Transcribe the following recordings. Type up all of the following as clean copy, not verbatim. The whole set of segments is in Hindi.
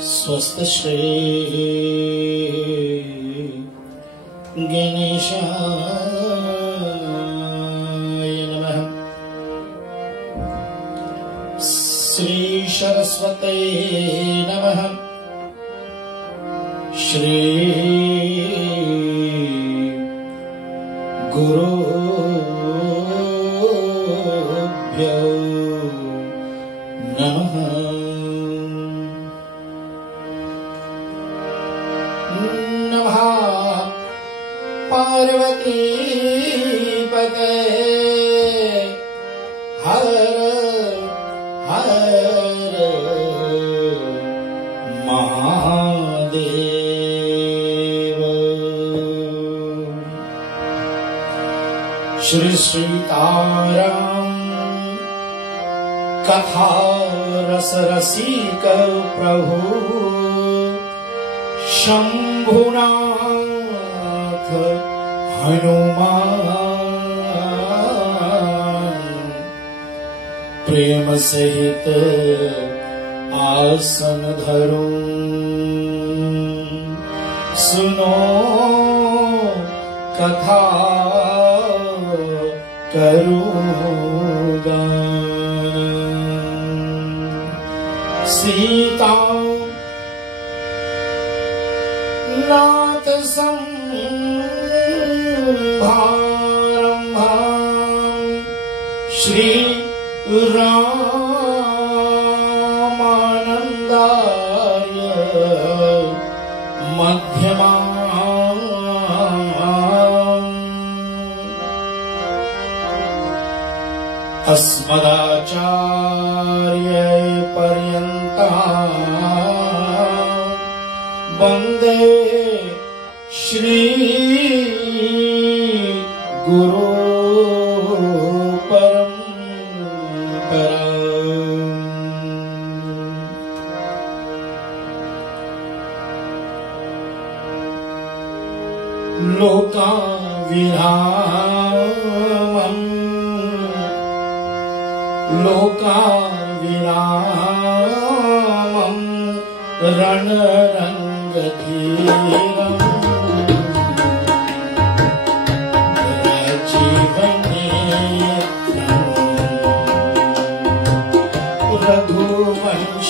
स्वस्त श्री गणेशाय नमः। श्री सरस्वते नमः। श्री गुरुभ्यो नमः। नमः पार्वती पते हर हर महादेव। श्री सीताराम कथा रस रसिक प्रभु शंभुनाथ हनुमान प्रेम सहित आसन धरूं सुनो कथा करूँगा। सीता नाथ संभारंभा श्री रामानंदाय मध्यमा अस्मदाचार्य पर्यन्ता वन्दे श्री गुरु परंपरा। लोकाविरामं रणरंगधीरम् रघुवंशनाथम्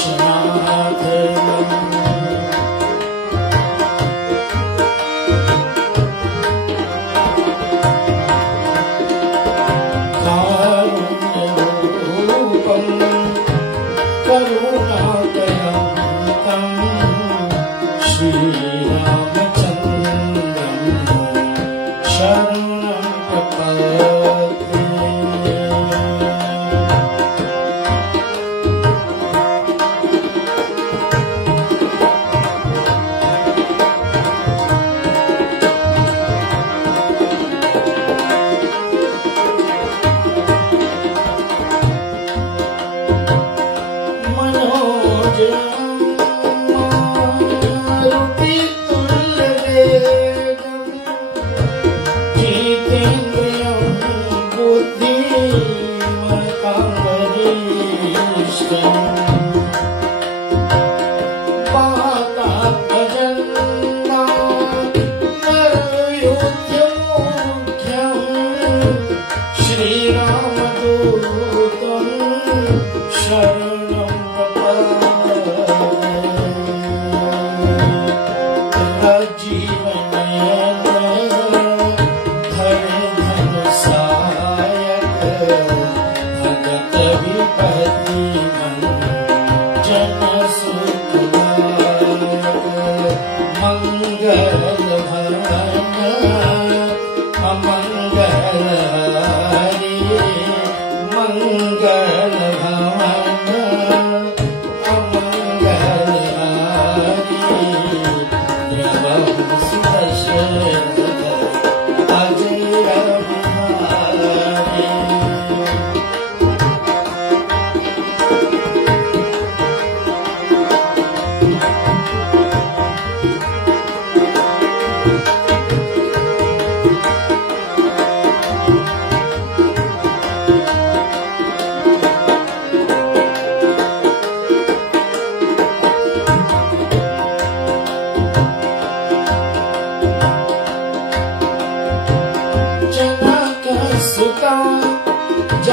शरणं प्रपद्ये।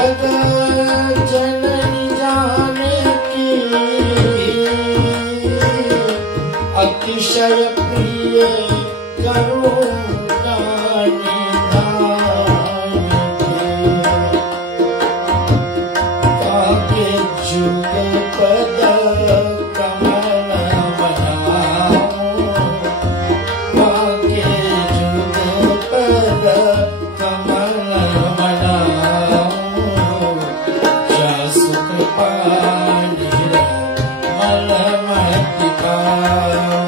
जग जननी जाने की अतिशय प्रिय करुणा निधान ताके जुग पद कमल बनाऊं ताके जुग पद कमल बनाऊं क्या सुख पानी मल मत पाऊं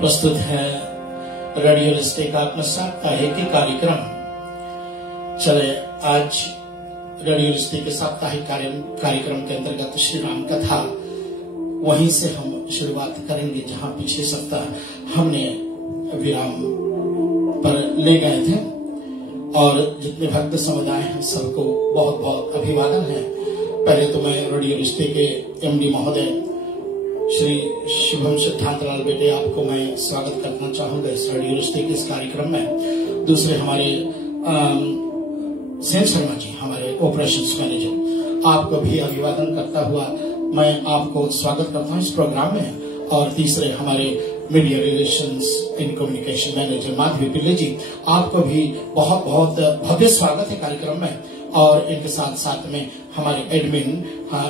प्रस्तुत है रेडियो लिस्टे का अपना साप्ताहिक कार्यक्रम। चले आज रेडियो लिस्टे के साप्ताहिक कार्यक्रम के अंतर्गत श्री राम कथा वहीं से हम शुरुआत करेंगे जहां पिछले सप्ताह हमने विराम पर ले गए थे। और जितने भक्त समुदाय हैं सबको बहुत बहुत अभिवादन है। पहले तो मैं रेडियो लिस्टे के एमडी महोदय श्री शुभम सिद्धांतलाल बेटे आपको मैं स्वागत करना चाहूंगा इस रेडियो लिस्टे के इस कार्यक्रम में। दूसरे हमारे सेन शर्मा जी हमारे ऑपरेशंस मैनेजर आपको भी अभिवादन करता हुआ मैं आपको स्वागत करता हूं इस प्रोग्राम में। और तीसरे हमारे media relations and communication manager Madhavi Pillai ji आपको भी बहुत बहुत भव्य स्वागत है कार्यक्रम में। और इनके साथ साथ में हमारे एडमिन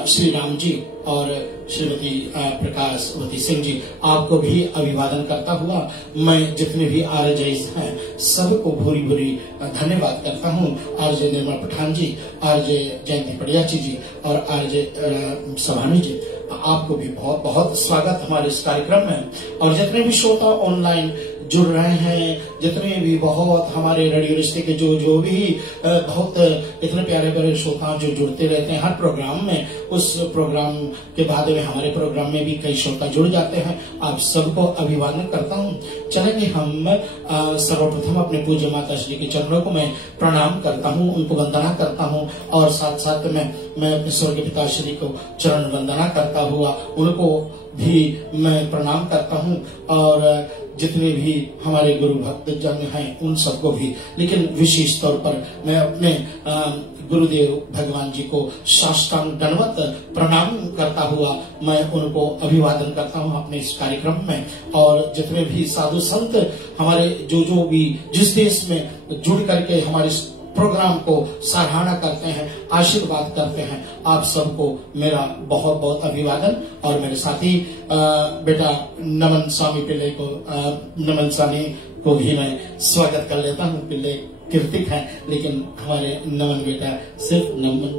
श्री राम जी और श्रीमती प्रकाशवती सिंह जी आपको भी अभिवादन करता हुआ मैं जितने भी आरजेस हैं सबको भूरी भूरी धन्यवाद करता हूं। आरजे निर्मल पठान जी, आरजे जयंती पड़ियाची जी और आरजे सभानी जी आपको भी बहुत बहुत स्वागत हमारे इस कार्यक्रम में। और जितने भी श्रोता ऑनलाइन जुड़ रहे हैं, जितने भी बहुत हमारे रेडियो रिश्ते के जो भी बहुत इतने प्यारे प्यारे श्रोता जो जुड़ते रहते हैं हर प्रोग्राम में, उस प्रोग्राम के बाद में हमारे प्रोग्राम में भी कई श्रोता जुड़ जाते हैं। आप सबको अभिवादन करता हूं। चलेंगे हम सर्वप्रथम अपने पूज्य माता श्री के चरणों को मैं प्रणाम करता हूं, उनको वंदना करता हूं और साथ साथ में मैं अपने स्वर्गीय पिता श्री को चरण वंदना करता हुआ उनको भी मैं प्रणाम करता हूं। और जितने भी हमारे गुरु भक्त जन हैं उन सबको भी, लेकिन विशेष तौर पर मैं अपने गुरुदेव भगवान जी को साष्टांग दंडवत प्रणाम करता हुआ मैं उनको अभिवादन करता हूं अपने इस कार्यक्रम में। और जितने भी साधु संत हमारे जो भी जिस देश में जुड़ करके हमारे प्रोग्राम को सराहना करते हैं, आशीर्वाद करते हैं, आप सबको मेरा बहुत बहुत अभिवादन। और मेरे साथी बेटा नमन स्वामी पिल्ले को नमन स्वामी को भी मैं स्वागत कर लेता हूं। पिल्ले कीर्तिक है लेकिन हमारे नमन बेटा सिर्फ नमन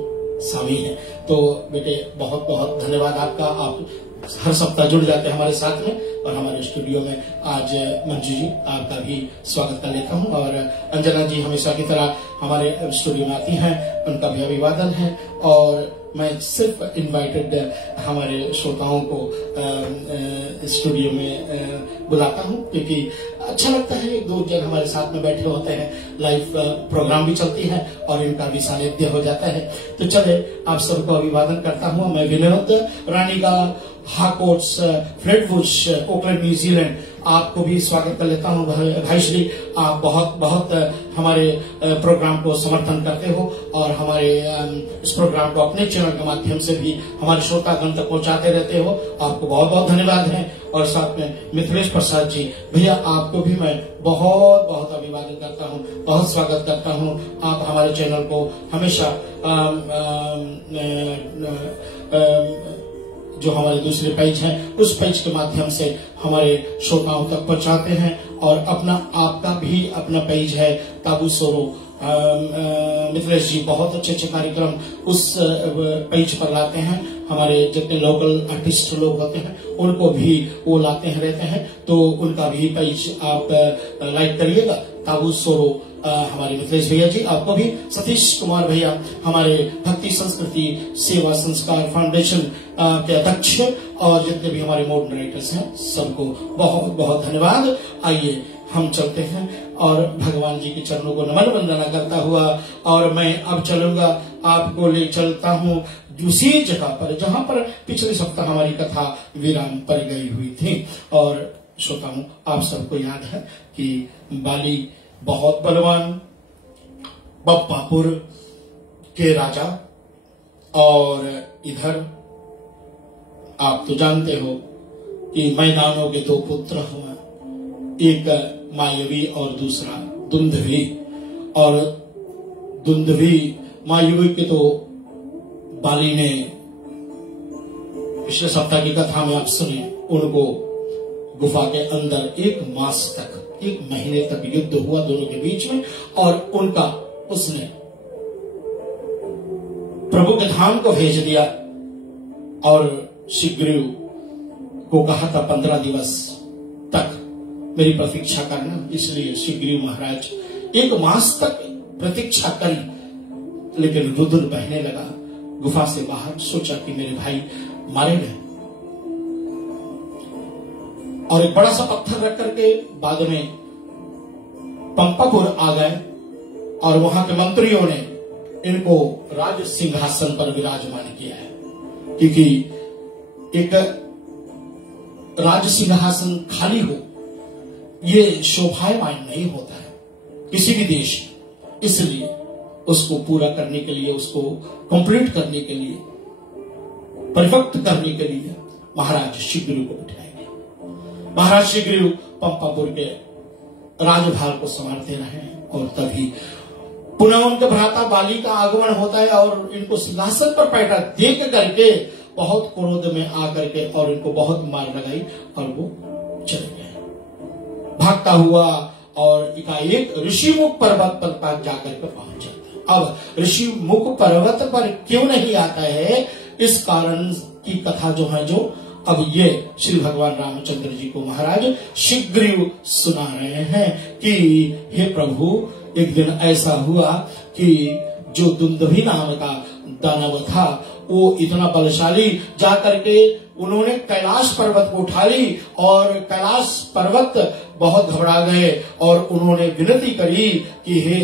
स्वामी है। तो बेटे बहुत बहुत धन्यवाद आपका। आप हर सप्ताह जुड़ जाते हैं हमारे साथ में। और हमारे स्टूडियो में आज मंजू जी आपका भी स्वागत कर लेता हूं। और अंजना जी हमेशा की तरह हमारे स्टूडियो में आती हैं, उनका भी अभिवादन है। और मैं सिर्फ इनवाइटेड हमारे श्रोताओं को स्टूडियो में बुलाता हूं क्योंकि अच्छा लगता है। एक दो जन हमारे साथ में बैठे होते हैं, लाइव प्रोग्राम भी चलती है और इनका भी सानिध्य हो जाता है। तो चले आप सबको अभिवादन करता हूं। मैं विनोद रानीगा हाकोट्स फ्रेडवुड्स ओकलैंड न्यूजीलैंड आपको भी स्वागत कर लेता हूँ। भाई श्री, आप बहुत बहुत हमारे प्रोग्राम को समर्थन करते हो और हमारे इस प्रोग्राम को अपने चैनल के माध्यम से भी हमारे श्रोतागण तक पहुंचाते रहते हो। आपको बहुत बहुत धन्यवाद है। और साथ में मिथिलेश प्रसाद जी भैया, आपको भी मैं बहुत बहुत अभिवादन करता हूँ, बहुत स्वागत करता हूँ। आप हमारे चैनल को हमेशा जो हमारे दूसरे पेज हैं उस पेज के माध्यम से हमारे श्रोताओं तक पहुंचाते हैं और आपका भी अपना पेज है ताबू सोरो। मिथिलेश जी बहुत अच्छे अच्छे कार्यक्रम उस पेज पर लाते हैं। हमारे जितने लोकल आर्टिस्ट लोग होते हैं उनको भी वो लाते हैं रहते हैं, तो उनका भी पेज आप लाइक करिएगा, ताबू सोरो। हमारे मिथिलेश भैया जी, आपको भी सतीश कुमार भैया हमारे भक्ति संस्कृति सेवा संस्कार फाउंडेशन के अध्यक्ष और जितने भी हमारे मॉडरेटर्स हैं सबको बहुत बहुत धन्यवाद। आइए हम चलते हैं और भगवान जी के चरणों को नमन वंदना करता हुआ, और मैं अब चलूंगा, आपको ले चलता हूँ उसी जगह पर जहाँ पर पिछले सप्ताह हमारी कथा विराम पर गई हुई थी। और श्रोताओं, आप सबको याद है कि बाली बहुत बलवान बप्पापुर के राजा, और इधर आप तो जानते हो कि मैदानों के दो पुत्र हुए, एक मायावी और दूसरा दुंदुभी। और दुंदुभी मायावी के तो बाली ने पिछले सप्ताह की कथा में आप सुने, उनको गुफा के अंदर एक मास तक, एक महीने तक युद्ध हुआ दोनों के बीच में, और उनका उसने प्रभु के धाम को भेज दिया और शिग्रीव को कहा था 15 दिवस तक मेरी प्रतीक्षा करना। इसलिए शिग्रीव महाराज 1 मास तक प्रतीक्षा करी, लेकिन रुद्र बहने लगा गुफा से बाहर। सोचा कि मेरे भाई मारे गए, और एक बड़ा सा पत्थर रख करके बाद में पंपापुर आ गए, और वहां के मंत्रियों ने इनको राज सिंहासन पर विराजमान किया है, क्योंकि एक राज सिंहासन खाली हो ये शोभायमान नहीं होता है किसी भी देश में। इसलिए उसको पूरा करने के लिए, उसको कंप्लीट करने के लिए, परिपक्व करने के लिए महाराज शिग्रीव को बिठाया गया। महाराज शिग्रीव पंपापुर के राजभार को संभालते रहे, और तभी पुनः उनके भ्राता बाली का आगमन होता है और इनको सिंहासन पर बैठा देख करके बहुत क्रोध में आकर के और इनको बहुत मार लगाई और वो चले गए भागता हुआ, और एकाएक ऋषिमुख पर्वत पर जाकर के पहुंच जाता है। अब ऋषिमुख पर्वत पर क्यों नहीं आता है, इस कारण की कथा जो है, जो अब ये श्री भगवान रामचंद्र जी को महाराज शिग्रीव सुना रहे हैं कि हे प्रभु, एक दिन ऐसा हुआ कि जो दुंदुभी नाम का दानव था वो इतना बलशाली, जाकर के उन्होंने कैलाश पर्वत को उठा ली, और कैलाश पर्वत बहुत घबरा गए और उन्होंने विनती करी कि हे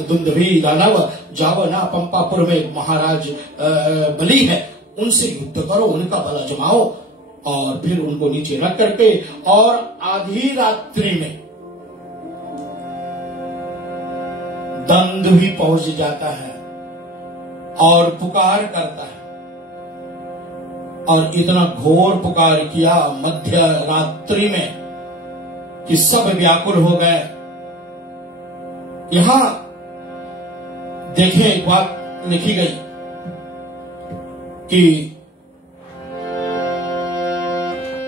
दुंदुभी दानव, जाओ ना, पंपापुर में महाराज बलि है, उनसे युद्ध करो, उनका बल जमाओ। और फिर उनको नीचे रख करके, और आधी रात्रि में दुंदुभी पहुंच जाता है और पुकार करता है, और इतना घोर पुकार किया मध्य रात्रि में कि सब व्याकुल हो गए। यहां देखें, एक बात लिखी गई कि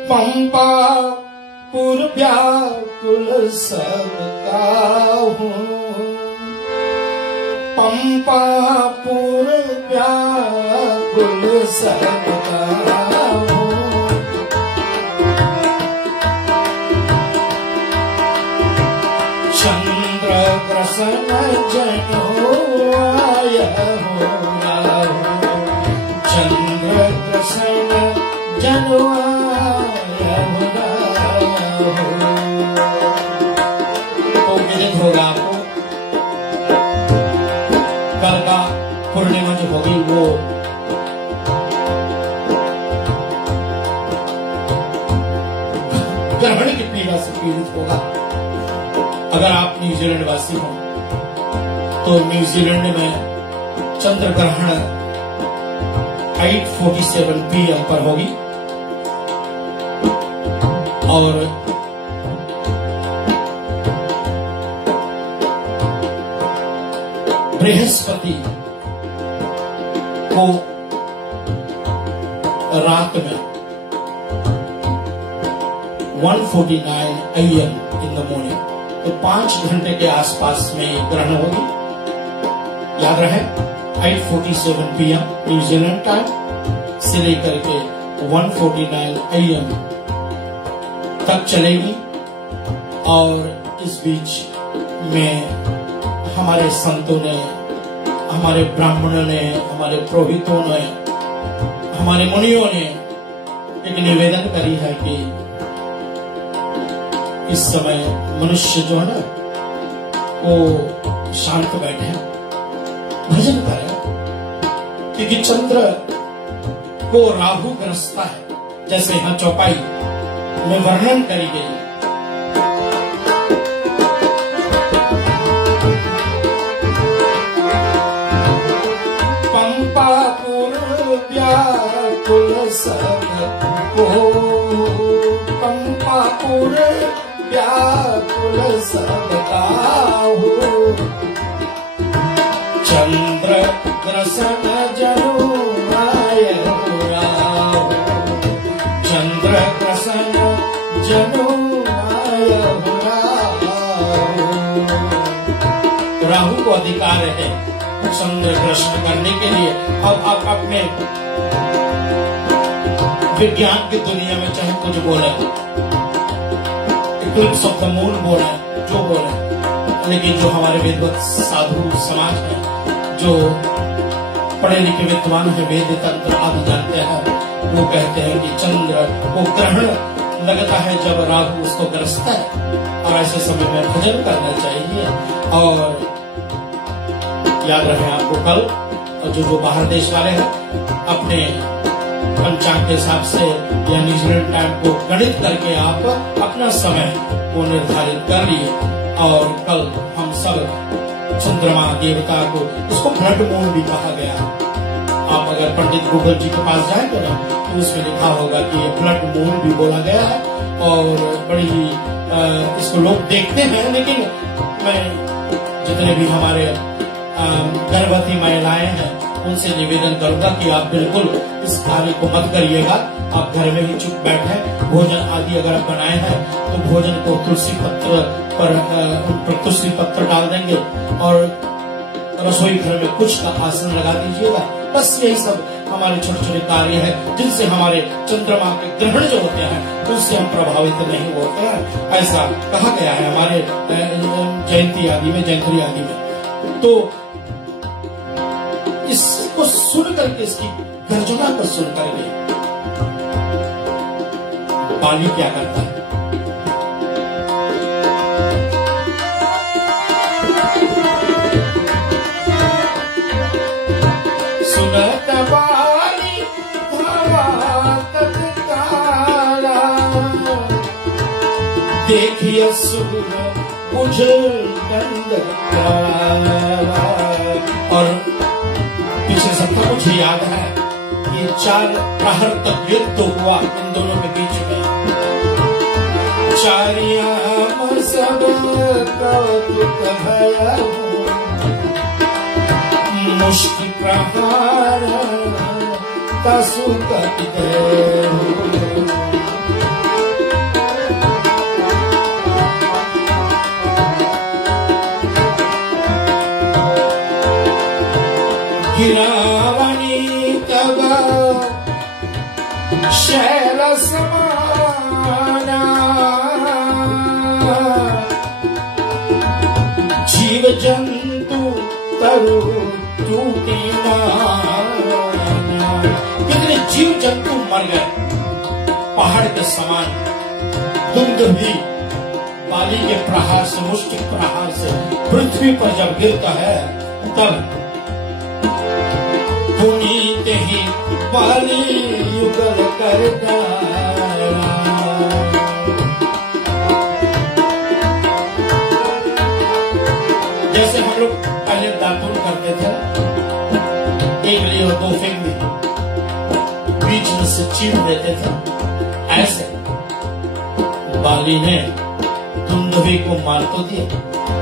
पंपापुर व्याकुल सबका हूँ, पंपापुर व्याकुल सबका हूँ, चंद्र प्रसन्न जनो आया हो, चंद्र प्रसन्न जनो आया हो। तो विदित होगा आपको, कल का पूर्णिमा जो होगी वो ग्रहण एनीमिया से पीड़ित होगा। अगर आप न्यूजीलैंड वासी हो तो न्यूजीलैंड में चंद्र ग्रहण 8:47 PM पर होगी और बृहस्पति को रात में 1:49 AM इन द मॉर्निंग, तो 5 घंटे के आसपास में ग्रहण होगी। याद रहे 8:47 PM न्यूजीलैंड टाइम से लेकर के 1:49 AM तक चलेगी। और इस बीच में हमारे संतों ने, हमारे ब्राह्मणों ने, हमारे पुरोहितों ने, हमारे मुनियों ने एक निवेदन करी है कि इस समय मनुष्य जो है ना वो शांत बैठे, भजन करें, क्योंकि चंद्र को राहु ग्रसता है, जैसे यहां चौपाई में वर्णन करी गई। व्याकुल सब को, पंपापुर व्याकुल सब काहू, चंद्र ग्रसन जनु आयहु राहु, चंद्र ग्रसन जनु आयहु राहु। राहु को अधिकार है चंद्र ग्रसन करने के लिए। अब आप अपने विज्ञान की दुनिया में चाहे कुछ बोले, इक्लिप्स ऑफ द मून बोले, जो बोले, लेकिन जो हमारे वेदवत साधु समाज है, जो पढ़े लिखे विद्वान है, वेद तंत्र आदि जानते हैं, वो कहते हैं कि चंद्र को ग्रहण लगता है जब राहु उसको ग्रसता है, और ऐसे समय में भजन करना चाहिए। और याद रहे आपको कल, और जो बाहर देश वाले हैं अपने पंचांग के हिसाब से या न्यूजीलैंड टाइम को गणित करके आप अपना समय को निर्धारित कर लिए। और कल हम सब चंद्रमा देवता को, इसको ब्लड मून भी कहा गया। आप अगर पंडित गूगल जी के पास जाएंगे ना तो उसमें लिखा होगा कि ये ब्लड मून भी बोला गया है। और बड़ी इसको लोग देखते हैं, लेकिन मैं जितने भी हमारे गर्भवती महिलाएं हैं उनसे निवेदन करूंगा कि आप बिल्कुल इस कार्य को मत करिएगा। आप घर में ही चुप बैठे, भोजन आदि अगर आप बनाए हैं तो भोजन को तुलसी पत्र पर तुलसी पत्र डाल देंगे और रसोई घर में कुछ का आसन लगा दीजिएगा। बस यही सब हमारे छोटे छोटे कार्य है जिनसे हमारे चंद्रमा के ग्रहण जो होते हैं उससे हम प्रभावित नहीं होते हैं। ऐसा कहा गया है हमारे जयंती आदि में, जयंती आदि में। तो इसको सुन करके, इसकी गर्जना को सुन करके बाली क्या करता है? सुनत बाली धरा तत्काला, देखिए सुर बुझ दंड काला। और पिछले सप्ताह मुझे याद है कि 4 प्रहर तक युद्ध हुआ इन दोनों के बीच में। चारियाम सब कौतुक भयहु, मुष्टि प्रहार तसु कति देहु। गिरावनी तब शैल समाना, जीव जंतु तरु टूटे नाना। कितने जीव जंतु मर गए पहाड़ के समान। दुग्ध भी बाली के प्रहार से, मुष्टि प्रहार से पृथ्वी पर जब गिरता है तब पुनीत ही बाली युगल कर डाला। लोग पहले दातुन करते थे, एक ली और दो फेंक दी, बीच में से चीर देते थे। ऐसे बाली ने दुंदुभी को मार तो दिया,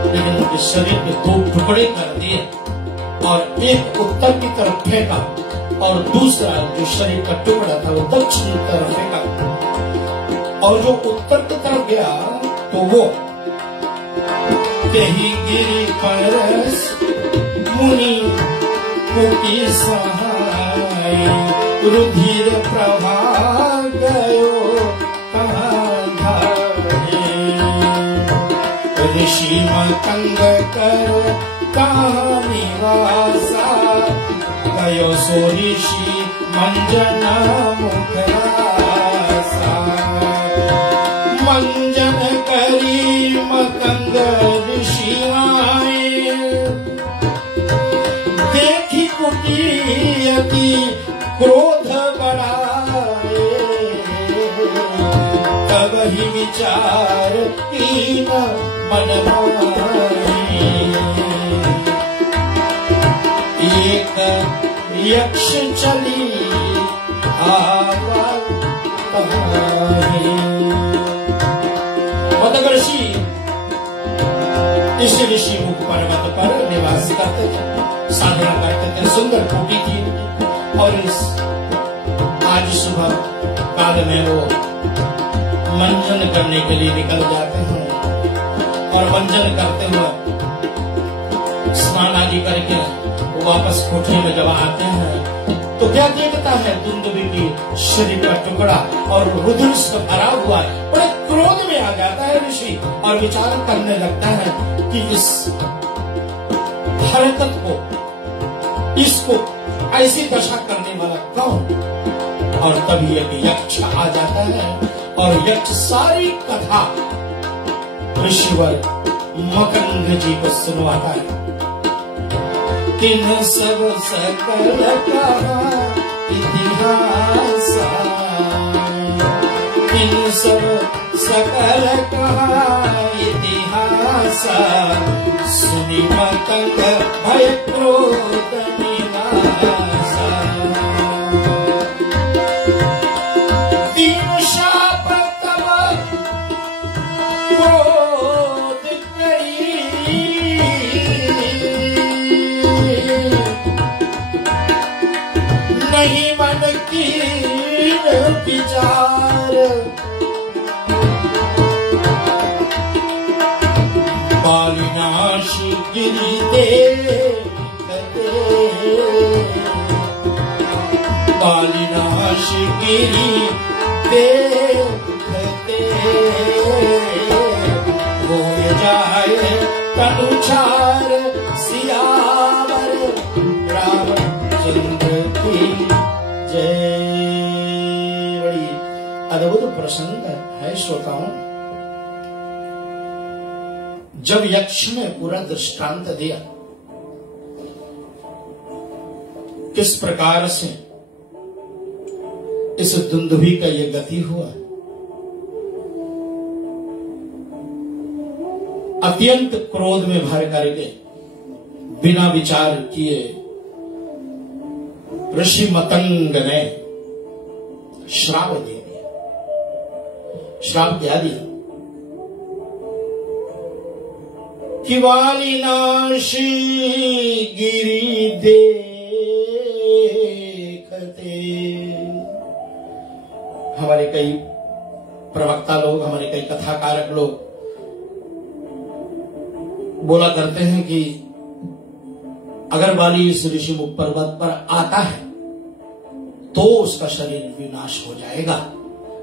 लेकिन उनके शरीर के दो टुकड़े कर दिए और एक उत्तर की तरफ फेंका और दूसरा जो शरीर का टुकड़ा था वो दक्षिण की तरफ फेंका। और जो उत्तर की तरफ गया तो वो कहीं गिरी परस मुनि कोटि सहाय, रुधिर प्रवाह गयो कहाँ धारे, ऋषि मतंग कर कहाँ निवासा, गयो सो ऋषि मंजना मुखरासा। मंजन करी मतंग ऋषि आए, देखी कुटियति क्रोध बढ़ाए, तब ही विचार कीन मन माए। एक यक्ष चली आवाज ऋषि इस ऋषि मुख पर्वत पर निवास करते थे, साधना करते थे। सुंदर कुटी थी और इस आज सुबह काल में वो मंजन करने के लिए निकल जाते हैं और मंजन करते हुए स्नान आदि करके वापस कोठरी में जब आते हैं तो क्या देखता है, दुंदुभी की शरीर का टुकड़ा और रुधिर से भरा हुआ है। बड़े क्रोध में आ जाता है ऋषि और विचार करने लगता है कि इस हरकत को, इसको ऐसी दशा करने वाला कौन। और तभी एक यक्ष आ जाता है और यक्ष सारी कथा ऋषिवर मकरंद जी को सुनवाता है। किन सब सकल कहा इतिहास, किन सब सकल कहा इतिहास, सुनी मतंग भय क्रोध निवास। तीन शाप तब क्रोध करी, नहीं मन की विचार, बालिनाशी गिरी देखते, बालिनाशी गिरी देखते, हो जाए तनुचार सियावर रामचंद्र की जय। बड़ी अद्भुत प्रसंग है श्रोताओं। जब यक्ष ने पूरा दृष्टांत दिया किस प्रकार से इस दुंदुभी का ये गति हुआ, अत्यंत क्रोध में भर करके बिना विचार किए ऋषि मतंग ने श्राप दे दिया। श्राप क्या दिया कि वालिनाशी गिरी देखते। हमारे कई प्रवक्ता लोग, हमारे कई कथाकारक लोग बोला करते हैं कि अगर बाली इस ऋषिमुख पर्वत पर आता है तो उसका शरीर विनाश हो जाएगा।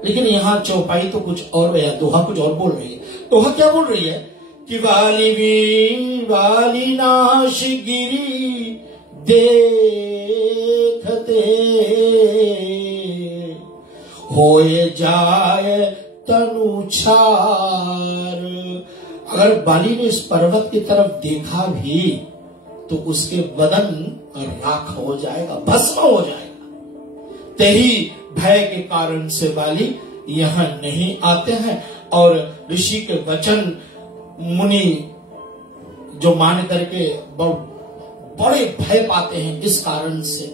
लेकिन यहाँ चौपाई तो कुछ और है, दोहा कुछ और बोल रही है। दोहा क्या बोल रही है कि वाली नाश गिरी देखते, होए जाए तनुछार। अगर बाली ने इस पर्वत की तरफ देखा भी तो उसके बदन राख हो जाएगा, भस्म हो जाएगा। तेरी भय के कारण से बाली यहाँ नहीं आते हैं और ऋषि के वचन मुनि जो मान करके बड़े भय पाते हैं। इस कारण से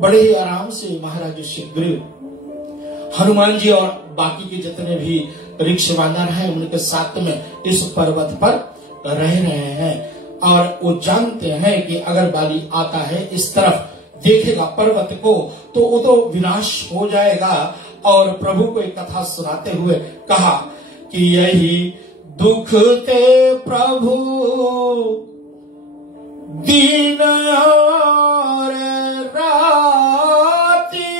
बड़े ही आराम से महाराज सुग्रीव हनुमान जी और बाकी के जितने भी ऋक्ष वानर हैं उनके साथ में इस पर्वत पर रह रहे हैं। और वो जानते हैं कि अगर बाली आता है इस तरफ देखेगा पर्वत को तो वो तो विनाश हो जाएगा। और प्रभु को एक कथा सुनाते हुए कहा कि यही दुख ते प्रभु दिन और राती,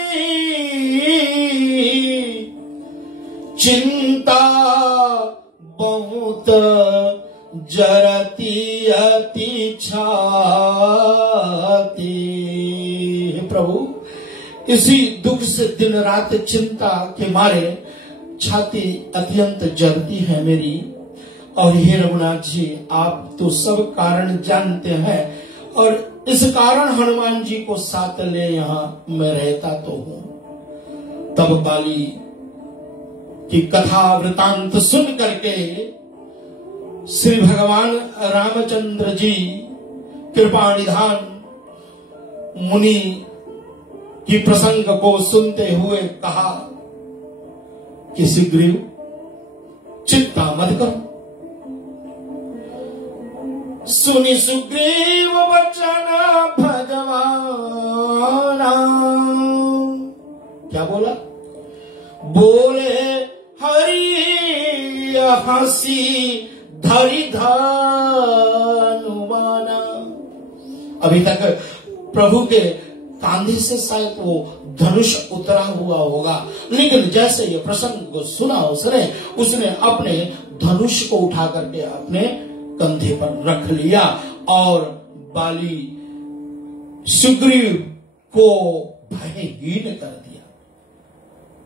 चिंता बहुत जरती अति छाती। प्रभु इसी दुख से दिन रात चिंता के मारे छाती अत्यंत जलती है मेरी। और हे रघुनाथ जी आप तो सब कारण जानते हैं और इस कारण हनुमान जी को साथ ले यहाँ मैं रहता तो हूँ। तब बाली की कथा वृतांत सुन करके श्री भगवान रामचंद्र जी कृपा निधान मुनि की प्रसंग को सुनते हुए कहा कि सुग्रीव चिंता मत करो। सुनि सुग्रीव वचन भगवान, क्या बोला? बोले हरि हंसी धरि धनुमाना। अभी तक प्रभु के कांधे से शायद वो धनुष उतरा हुआ होगा, लेकिन जैसे ये प्रसंग को सुना उसने अपने धनुष को उठा करके अपने कंधे पर रख लिया और बाली सुग्रीव को भयहीन कर दिया।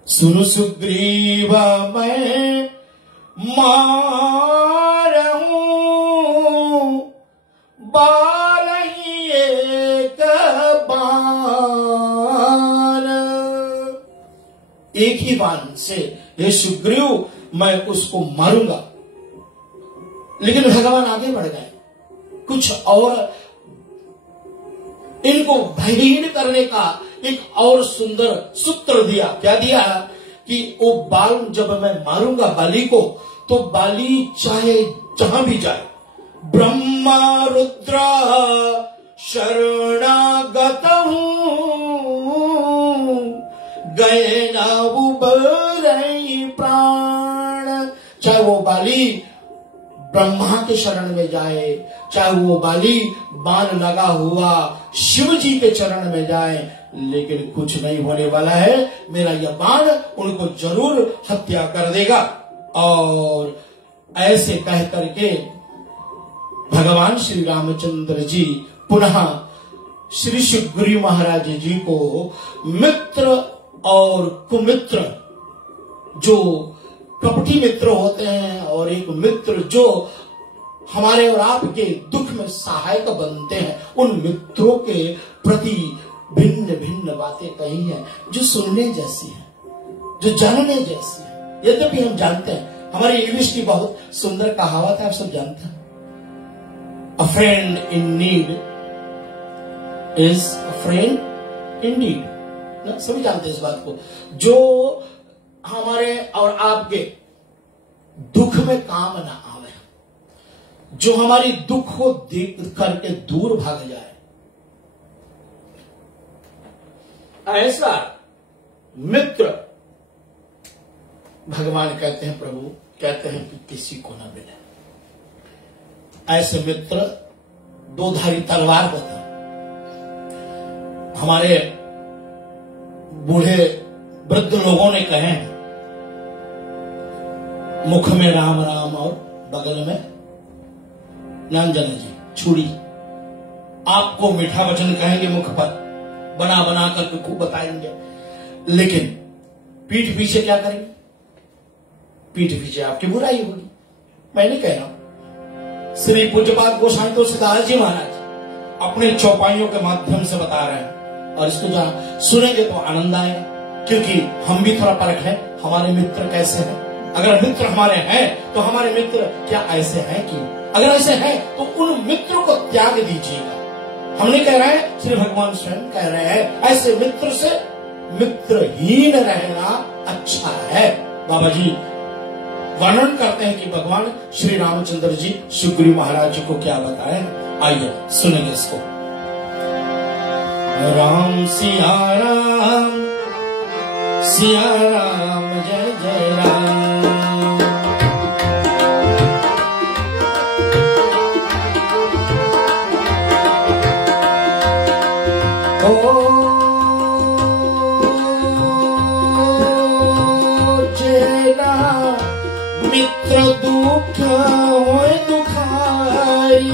सुनो सुग्रीव मैं मारहूं बाल ही एक बाण, एक ही बाण से ये सुग्रीव मैं उसको मारूंगा। लेकिन भगवान आगे बढ़ गए, कुछ और इनको भयहीन करने का एक और सुंदर सूत्र दिया। क्या दिया कि वो बाल जब मैं मारूंगा बाली को तो बाली चाहे जहां भी जाए, ब्रह्मा रुद्र शरणागत हूं गए ना उबरई प्राण। चाहे वो बाली ब्रह्मा के शरण में जाए, चाहे वो बाली बाण लगा हुआ शिव जी के चरण में जाए, लेकिन कुछ नहीं होने वाला है। मेरा यह बाण उनको जरूर हत्या कर देगा। और ऐसे कह करके भगवान श्री रामचंद्र जी पुनः श्री सुग्रीव महाराज जी को मित्र और कुमित्र, जो कपटी मित्र होते हैं और एक मित्र जो हमारे और आपके दुख में सहायक बनते हैं, उन मित्रों के प्रति भिन्न भिन्न बातें कही हैं जो सुनने जैसी है, जो जानने जैसी है। यद्यपि हम जानते हैं, हमारी इंग्लिश की बहुत सुंदर कहावत है, आप सब जानते हैं, अ friend in need is a friend in need. सभी जानते हैं इस बात को। जो हमारे और आपके दुख में काम ना आवे, जो हमारी दुख को देख करके दूर भाग जाए, ऐसा मित्र भगवान कहते हैं, प्रभु कहते हैं कि किसी को ना मिले। ऐसे मित्र दो धारी तलवार होते हैं। हमारे बूढ़े वृद्ध लोगों ने कहे हैं, मुख में राम राम और बगल में नांजन जी छुरी। आपको मीठा वचन कहेंगे मुख पर, बना बना करके खूब बताएंगे, लेकिन पीठ पीछे क्या करेंगे? पीठ पीछे आपकी बुराई होगी। मैं नहीं कह रहा हूं, श्री पूज्यपाद गोसाई तुलसीदास जी महाराज अपने चौपाइयों के माध्यम से बता रहे हैं, और इसको जहां सुनेंगे तो आनंद आएगा, क्योंकि हम भी थोड़ा परख लें हमारे मित्र कैसे हैं। अगर मित्र हमारे हैं तो हमारे मित्र क्या ऐसे हैं कि अगर ऐसे हैं तो उन मित्रों को त्याग दीजिएगा। हम नहीं कह रहे हैं, श्री भगवान स्वयं कह रहे हैं ऐसे मित्र से मित्रहीन रहना अच्छा है। बाबा जी वर्णन करते हैं कि भगवान श्री रामचंद्र जी सुग्रीव महाराज जी को क्या बताए। आइए सुनेंगे इसको। राम सिया राम जय जय राम। मित्र दुख होय दुखाई,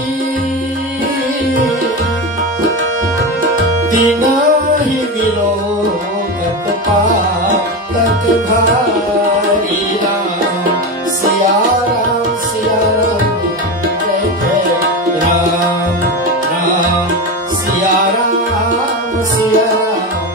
तिनाहि विलोकत पातक भारी। राम सिया राम जय जय राम। राम सिया राम जय जय राम।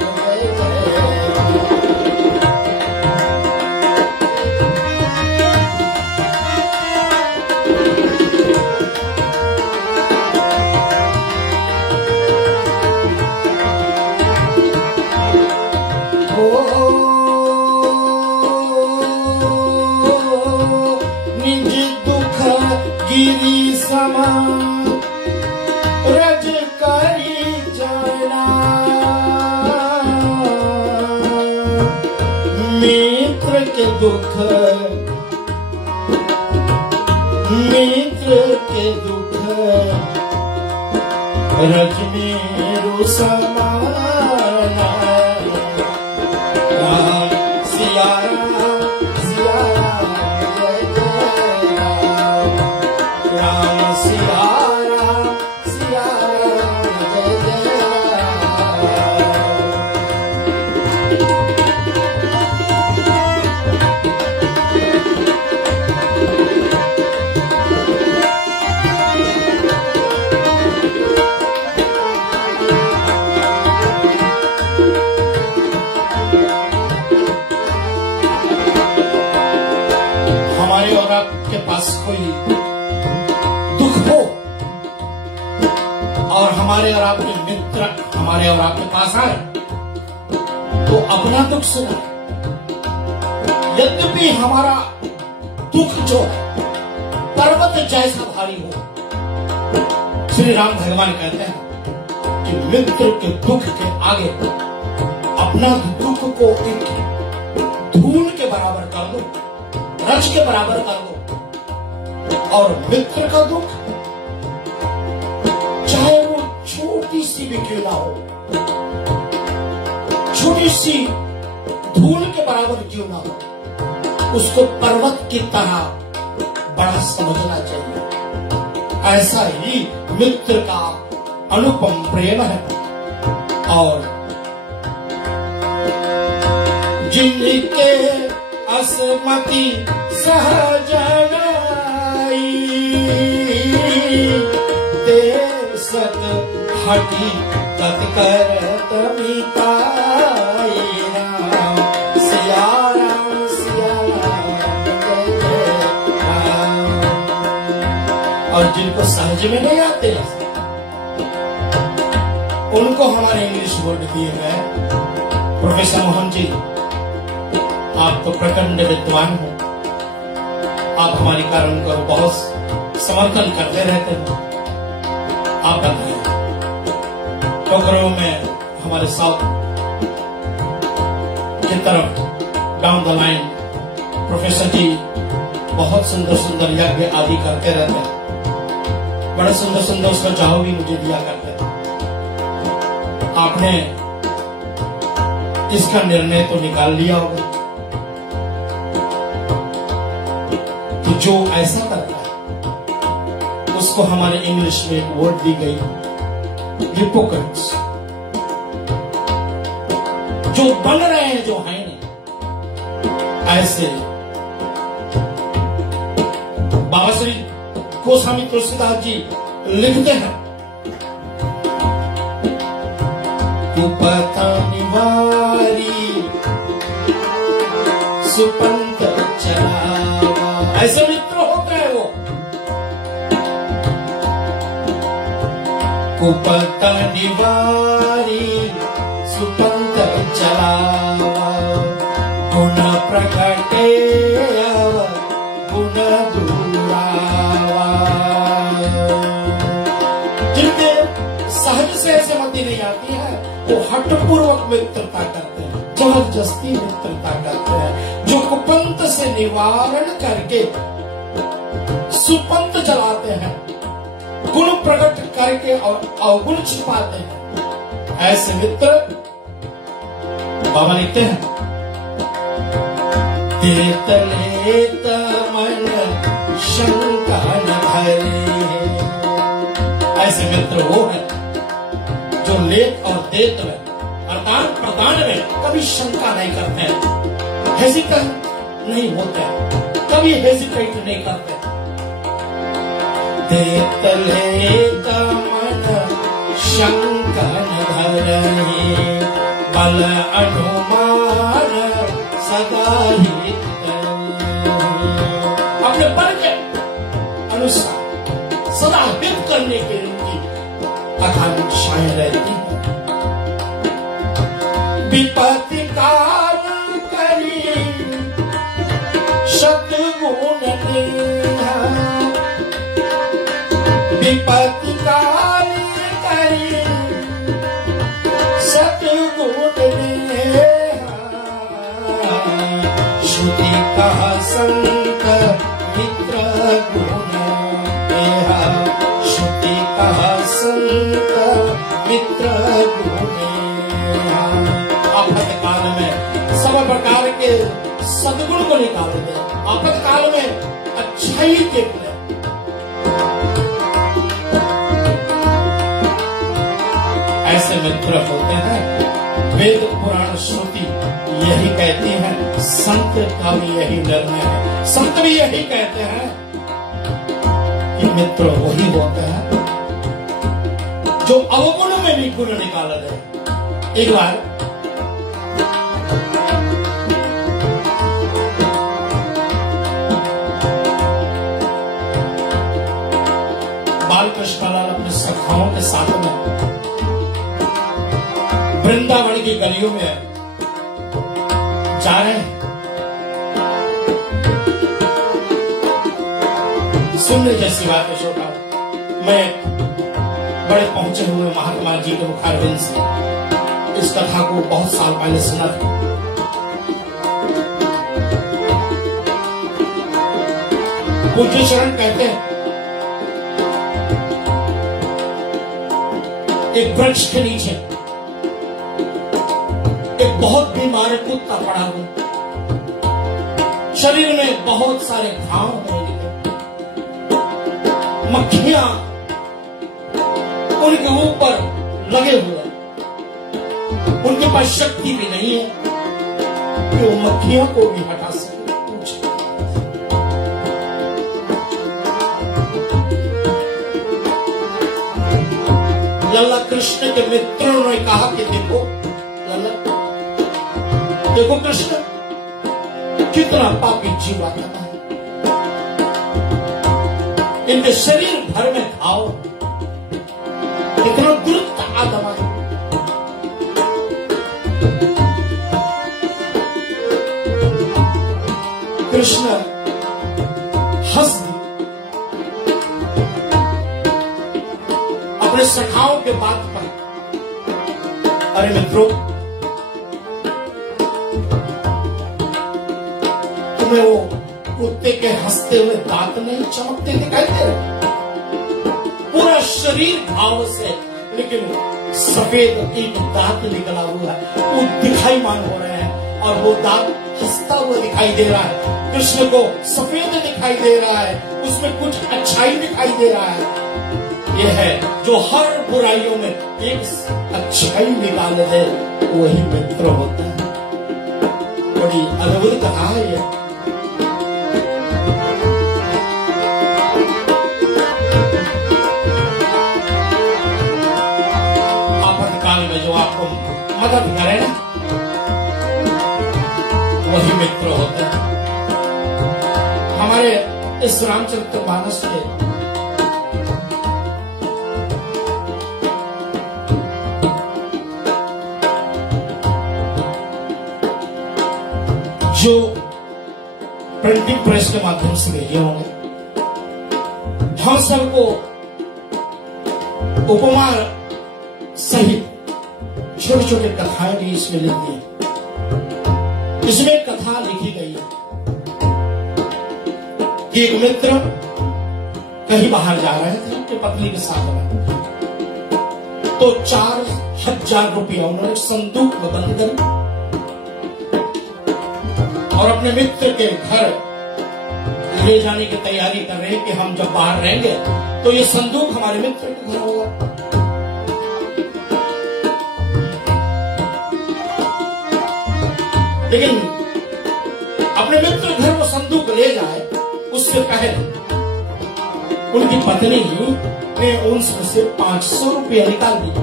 निज दुख गिरी समा रज करी जाना, मित्र के दुख रज मेरु समाना। राम सिया राम जय जय राम। राम सिया राम जय जय राम। हमारे और आपके पास कोई दुख हो और हमारे और आपके मित्र हमारे और आपके पास आए तो अपना दुख सुना। यद्यपि हमारा दुख जो पर्वत जैसा भारी हो, श्री राम भगवान कहते हैं कि मित्र के दुख के आगे अपना दुख को एक धूल के बराबर कर दो, रज के बराबर कर दो। और मित्र का दुख चाहे वो छोटी सी भी क्यों ना हो, छोटी सी धूल के बराबर क्यों ना हो, उसको पर्वत की तरह बड़ा समझना चाहिए। ऐसा ही मित्र का अनुपम प्रेम है। और जिनके असमति सहजनाई, देव सत हटी तत्कर तमिताई। राम सिया राम जय जय राम। और जिनको सहज में नहीं आते उनको हमारे इंग्लिश वर्ड दिए गए। प्रोफेसर मोहन जी, आप तो प्रचंड विद्वान हो, आप हमारी कारण को बहुत समर्थन करते रहते हो। आप बताइए, टोकरियों में हमारे साउथ की तरफ डाउन द लाइन प्रोफेसर जी बहुत सुंदर सुंदर यज्ञ आदि करते रहते हैं। बड़े सुंदर सुंदर उसका चाहो भी मुझे दिया करते हैं। आपने इसका निर्णय तो निकाल लिया होगा कि जो ऐसा करता है उसको हमारे इंग्लिश में एक वर्ड दी गई, हिपोक्रेट्स। जो बन रहे हैं, जो हैं ऐसे। बाबा श्री गोस्वामी तुलसीदास जी लिखते हैं, कुपथ निवारी सुपंथ चला ऐसे मित्र होते हैं वो। कुपथ निवारी सुपंथ चलावा, गुण प्रकटे गुण दूरावा। जिनके सहज से ऐसे मति नहीं आती है वो हठपूर्वक मित्रता करते हैं, जबरदस्ती मित्रता करते हैं। जो कुपंथ से निवारण करके सुपंथ चलाते हैं, गुण प्रकट करके और अवगुण छिपाते हैं, ऐसे मित्र बाबा लिखते हैं, तेत लेत मन शंका न धरे। ऐसे मित्र वो है जो लेत और देत में, आदान प्रदान में कभी शंका नहीं करते, हेजिटेट नहीं होते, कभी हेजिटेट नहीं करते। देत लेत मन शंका न धरे, बल अनुमान सदा ही अपने बल के अनुसार सदा हित करने के लिए उनकी आकांक्षाएं रहती हैं। विपत्ति काल करी सतगुण नेहा, विपत्ति काल करी सतगुण नेहा, श्रुति कहा संत मित्र गुण नेहा, श्रुति कहा संत मित्र गुण नेहा। आफत काल में सब प्रकार के सद्गुण को निकाल दे, आफत काल में अच्छाई के लिए ऐसे मित्र होते हैं। वेद पुराण श्रुति यही कहती है, संत का भी यही निर्णय है, संत भी यही कहते हैं कि मित्र वही होते हैं जो अवगुण में भी गुण निकाल दे। एक बार बाल कृष्णलाल अपने सखाओं के साथ में वृंदावन की गलियों में जा रहे हैं। सुनने जैसी बात है छोटा, मैं बड़े पहुंचे हुए महात्मा जी के मुखारबिंद से इस कथा को बहुत साल पहले सुना था। पूज्य शरण कहते हैं, एक वृक्ष के नीचे एक बहुत बीमार कुत्ता पड़ा हुआ, शरीर में बहुत सारे घाव होने लगे, मक्खियां उनके ऊपर लगे हुए, उनके पास शक्ति भी नहीं है कि वो मक्खियों को भी हटा सके। लल्ला कृष्ण के मित्रों ने कहा कि देखो लल्ला, देखो कृष्ण कितना पापी जीवात्मा है, इनके शरीर भर में घाव, इतना दुरुस्त आत्मा है। कृष्ण हंस अपने सखाओं के बात पर, अरे मित्रों तुम्हें वो कुत्ते के हंसते हुए दांत नहीं चमकते दिखाई दे रहे? पूरा शरीर घाव से, लेकिन सफेद एक दांत निकला हुआ है, वो दिखाईमान हो रहे हैं और वो दांत हंसता हुआ दिखाई दे रहा है। कृष्ण को सफेद दिखाई दे रहा है, उसमें कुछ अच्छाई दिखाई दे रहा है। ये है जो हर बुराइयों में एक अच्छाई निकाल दे, वही मित्र होता है। बड़ी अद्भुत कथा है ये। आपातकाल में जो आपको मदद करे ना, वही मित्र होता है। हमारे इस रामचरितमानस के जो प्रिंटिंग प्रेस के माध्यम से भेजे होंगे, हम सबको उपमा सहित छोटे छोटे कथाएं भी इसमें लिखी है। इसमें कथा लिखी गई है कि एक मित्र कहीं बाहर जा रहे थे अपनी पत्नी के साथ में, तो 4,000 रुपया उन्होंने संदूक में बंद कर और अपने मित्र के घर ले जाने की तैयारी कर रहे हैं कि हम जब बाहर रहेंगे तो ये संदूक हमारे मित्र के घर होगा। लेकिन अपने मित्र घर वो संदूक ले जाए उससे पहले उनकी पत्नी ने उनसे 500 रुपया निकाल दिया।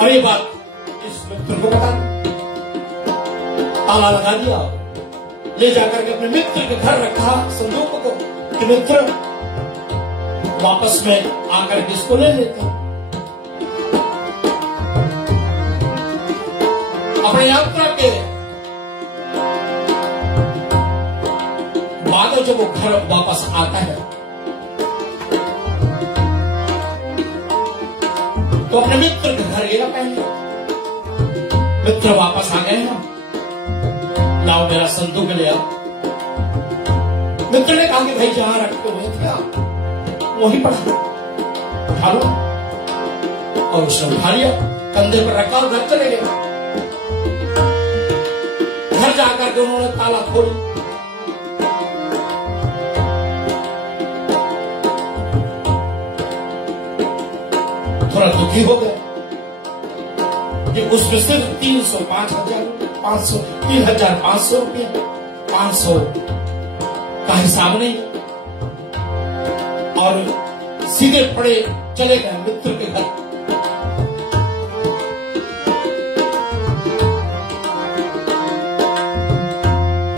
और ये बात इस मित्र को बता दी, ताला लगा दिया, ले जाकर के अपने मित्र के घर रखा संदूक को कि मित्र वापस में आकर के इसको ले लेते। अपनी यात्रा के बाद जब वो घर वापस आता है तो अपने मित्र के घर गया पहले। मित्र वापस आ गए हैं, लाओ मेरा संदूक ले आओ। मित्र ने कहा कि भाई जहां रखते हुए थे आप वहीं पड़ा, उठा लो। और उसने उठा लिया, कंधे पर रखा और घर चले गए। घर जाकर के उन्होंने ताला खोली, थोड़ा दुखी हो गए कि उसमें सिर्फ 3,500 रुपया 500 का हिसाब नहीं, और सीधे पड़े चले गए मित्र के घर।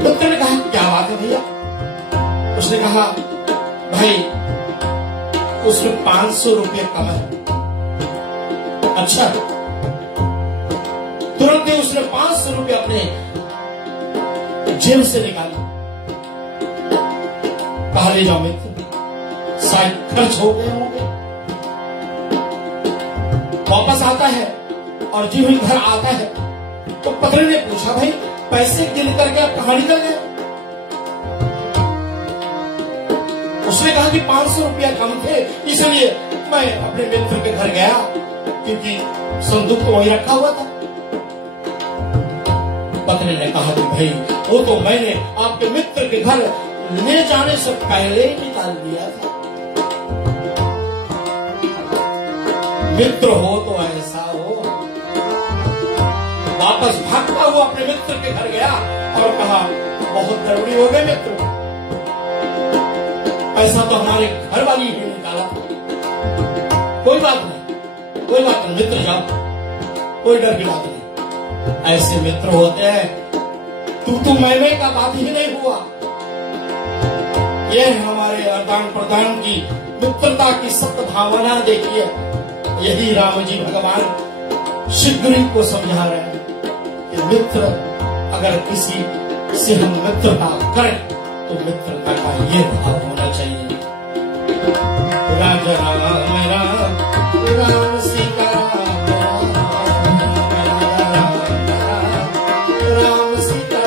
मित्र ने कहा क्या बात है भैया? उसने कहा भाई उसमें 500 रुपये कम है। अच्छा, तुरंत ही उसने 500 रुपये अपने जेब से निकाले, कहा ले जाओ मित्र, शायद खर्च हो गए होंगे। वापस आता है और जी हुई घर आता है तो पत्नी ने पूछा भाई पैसे गिन करके आप कहां निकल गए? उसने कहा कि 500 रुपया कम थे इसलिए मैं अपने मित्र के घर गया, क्योंकि संदूक तो वही रखा हुआ था। पत्नी ने कहा कि भाई वो तो मैंने आपके मित्र के घर ले जाने से पहले ही निकाल दिया था। मित्र हो तो ऐसा हो। वापस भागता हुआ अपने मित्र के घर गया और कहा बहुत गड़बड़ी हो गई मित्र, ऐसा तो हमारे घर वाली ही निकाला। कोई बात नहीं, कोई बात नहीं मित्र, जाओ, कोई डर की बात नहीं। ऐसे मित्र होते हैं, तू मैं का बात ही नहीं हुआ। ये हमारे आदान प्रदान की मित्रता की सत्य भावना देखिए। यही राम जी भगवान शिवगुरु को समझा रहे हैं कि मित्र अगर किसी से हम मित्रता करें तो मित्रता का ये भाव होना चाहिए। राजा राम राम राम सीता राम सीता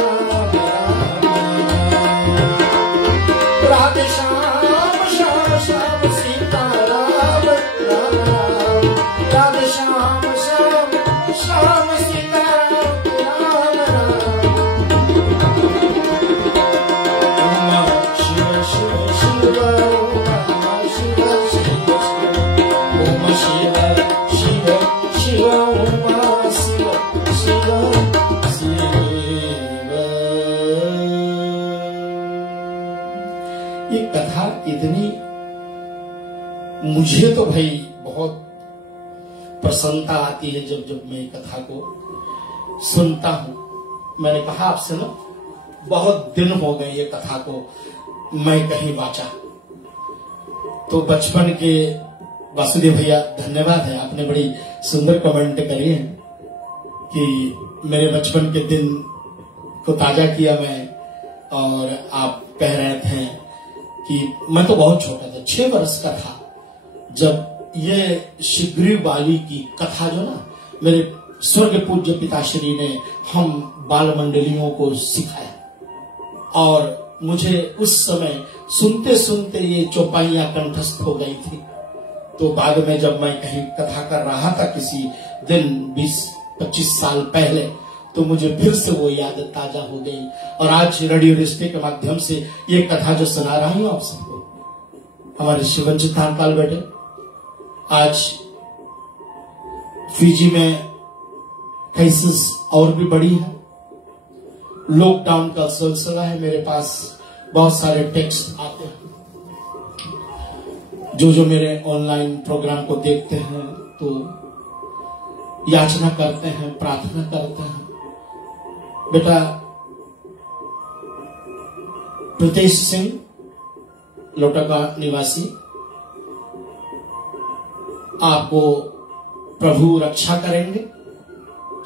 राधे श्याम श्याम श्याम सीता राम राम राधे श्याम श्याम श्याम सीता राम राम शिव शिव शिव ये कथा इतनी मुझे तो भाई बहुत प्रसन्नता आती है जब जब मैं कथा को सुनता हूं। मैंने कहा आपसे ना बहुत दिन हो गए ये कथा को मैं कहीं वाचा। तो बचपन के वासुदेव भैया धन्यवाद है, आपने बड़ी सुंदर कमेंट करी है कि मेरे बचपन के दिन को ताजा किया मैं। और आप कह रहे थे कि मैं तो बहुत छोटा था, 6 वर्ष का था जब ये शिग्रीव बाली की कथा जो ना मेरे स्वर्ग पूज्य पिताश्री ने हम बाल मंडलियों को सिखाया। और मुझे उस समय सुनते सुनते ये चौपाइयां कंठस्थ हो गई थी। तो बाद में जब मैं कहीं कथा कर रहा था किसी दिन 20-25 साल पहले, तो मुझे फिर से वो याद ताजा हो गई। और आज रेडियो रिश्ते के माध्यम से ये कथा जो सुना रहा हूं आप सबको, हमारे शिवंजित धानकाल बेटे आज फिजी में केसेस और भी बड़ी है। लॉकडाउन का सिलसिला है, मेरे पास बहुत सारे टेक्स्ट आते हैं। जो मेरे ऑनलाइन प्रोग्राम को देखते हैं तो याचना करते हैं, प्रार्थना करते हैं, बेटा प्रीतेश सिंह लोटका निवासी, आपको प्रभु रक्षा करेंगे,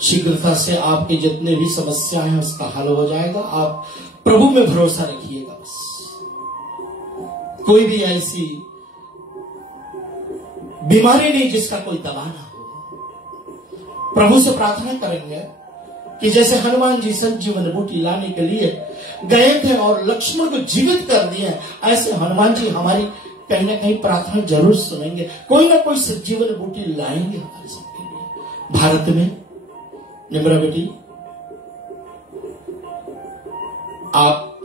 शीघ्रता से आपकी जितने भी समस्याएं हैं उसका हल हो जाएगा। आप प्रभु में भरोसा रखिएगा। बस कोई भी ऐसी बीमारी नहीं जिसका कोई दवा ना हो। प्रभु से प्रार्थना करेंगे कि जैसे हनुमान जी संजीवन बूटी लाने के लिए गए थे और लक्ष्मण को जीवित कर दिए, ऐसे हनुमान जी हमारी कहीं ना कहीं प्रार्थना जरूर सुनेंगे, कोई ना कोई संजीवन बूटी लाएंगे हमारे सबके लिए। भारत में निम्रा बेटी, आप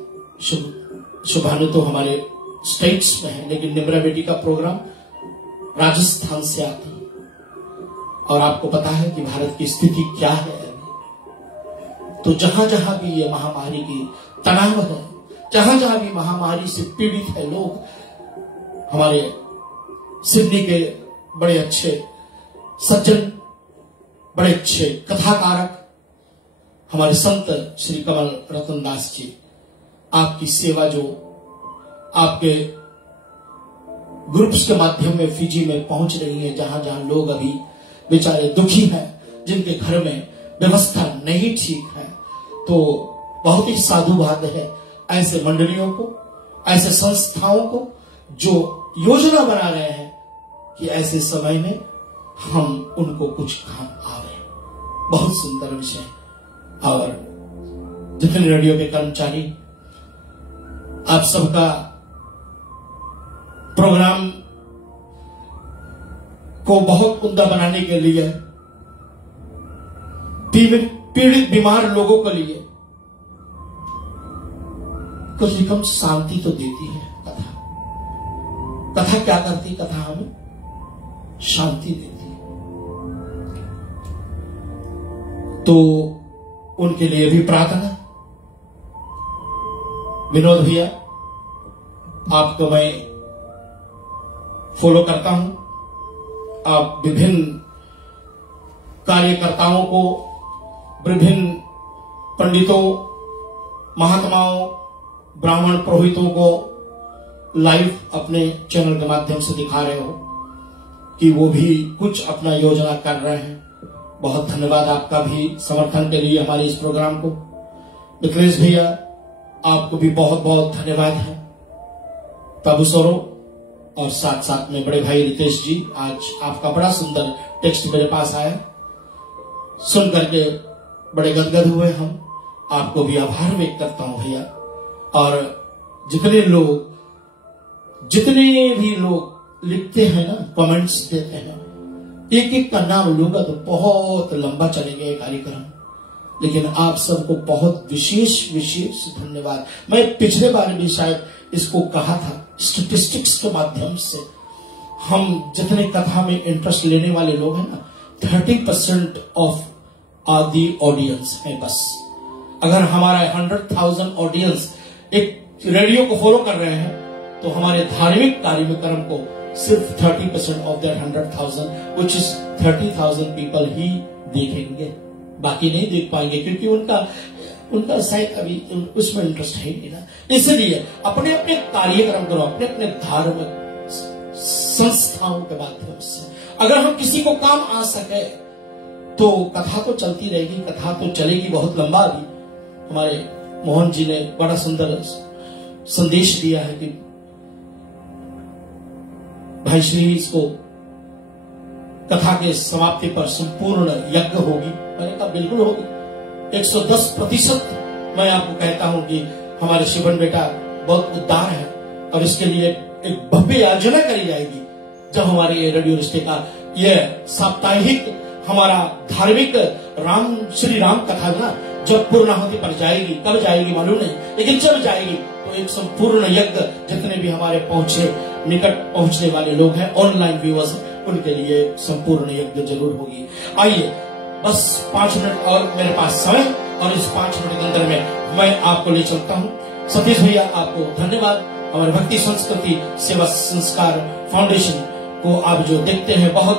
शुभानु तो हमारे स्टेट्स में है, लेकिन निम्रा बेटी का प्रोग्राम राजस्थान से आती है। और आपको पता है कि भारत की स्थिति क्या है अभी। तो जहां जहां भी ये महामारी की तनाव है, जहां जहां भी महामारी से पीड़ित है लोग, हमारे सिडनी के बड़े अच्छे सज्जन, बड़े अच्छे कथाकारक हमारे संत श्री कमल रतन दास जी, आपकी सेवा जो आपके ग्रुप्स के माध्यम में फिजी में पहुंच रही है, जहां जहां लोग अभी बेचारे दुखी हैं, जिनके घर में व्यवस्था नहीं ठीक है, तो बहुत ही साधुवाद है ऐसे मंडलियों को, ऐसे संस्थाओं को जो योजना बना रहे हैं कि ऐसे समय में हम उनको कुछ काम आवे। बहुत सुंदर विषय। और जितने रेडियो के कर्मचारी, आप सबका प्रोग्राम को बहुत उम्दा बनाने के लिए, पीड़ित बीमार लोगों के लिए कुछ भी कम शांति तो देती है कथा। कथा क्या करती? कथा हमें शांति देती है। तो उनके लिए भी प्रार्थना। विनोद भैया, आपको मैं फॉलो करता हूं। आप विभिन्न कार्यकर्ताओं को, विभिन्न पंडितों, महात्माओं, ब्राह्मण पुरोहितों को लाइव अपने चैनल के माध्यम से दिखा रहे हो कि वो भी कुछ अपना योजना कर रहे हैं। बहुत धन्यवाद आपका भी समर्थन के लिए हमारे इस प्रोग्राम को। मिथिलेश भैया, आपको भी बहुत बहुत धन्यवाद है। प्रभु सौरभ और साथ साथ में बड़े भाई रितेश जी, आज आपका बड़ा सुंदर टेक्स्ट मेरे पास आया, सुन करके बड़े गदगद हुए हम। आपको भी आभार व्यक्त करता हूं भैया। और जितने भी लोग लिखते हैं ना, कमेंट्स देते हैं, एक एक का नाम लूंगा तो बहुत लंबा चलेगा ये कार्यक्रम, लेकिन आप सबको बहुत विशेष धन्यवाद। मैं पिछले बार भी शायद इसको कहा था, स्टैटिस्टिक्स के माध्यम से हम जितने कथा में इंटरेस्ट लेने वाले लोग हैं ना, 30% ऑफ दी ऑडियंस है बस। अगर हमारा 100,000 ऑडियंस एक रेडियो को फॉलो कर रहे हैं, तो हमारे धार्मिक कार्यक्रम को सिर्फ 30% of their 100,000 which is 30,000 people ही देखेंगे, बाकी नहीं देख पाएंगे, क्योंकि उनका उनका शायद अभी उसमें इंटरेस्ट है नहीं ना। इसलिए अपने अपने कार्यक्रम करो, अपने अपने धार्मिक संस्थाओं के माध्यम से अगर हम किसी को काम आ सके तो कथा तो चलती रहेगी, कथा तो चलेगी बहुत लंबा भी। हमारे मोहन जी ने बड़ा सुंदर संदेश दिया है कि भाई श्री इसको कथा के समाप्ति पर संपूर्ण यज्ञ होगी। मैंने कहा बिल्कुल होगी, 110% मैं आपको कहता हूं कि हमारे शिवन बेटा बहुत उदार है और इसके लिए एक भव्य आयोजना करी जाएगी। जब हमारे ये रेडियो रिश्ते का ये साप्ताहिक हमारा धार्मिक श्री राम कथा ना जब पूर्णाहुति पर जाएगी, कब जाएगी मालूम नहीं, लेकिन जब जाएगी तो एक संपूर्ण यज्ञ जितने भी हमारे निकट पहुंचने वाले लोग हैं, ऑनलाइन व्यूअर्स, उनके लिए संपूर्ण यज्ञ जरूर होगी। आइए बस 5 मिनट और मेरे पास समय, और इस 5 मिनट के अंदर में मैं आपको ले चलता हूं। सतीश भैया आपको धन्यवाद। हमारे भक्ति संस्कृति सेवा संस्कार फाउंडेशन को आप जो देखते हैं, बहुत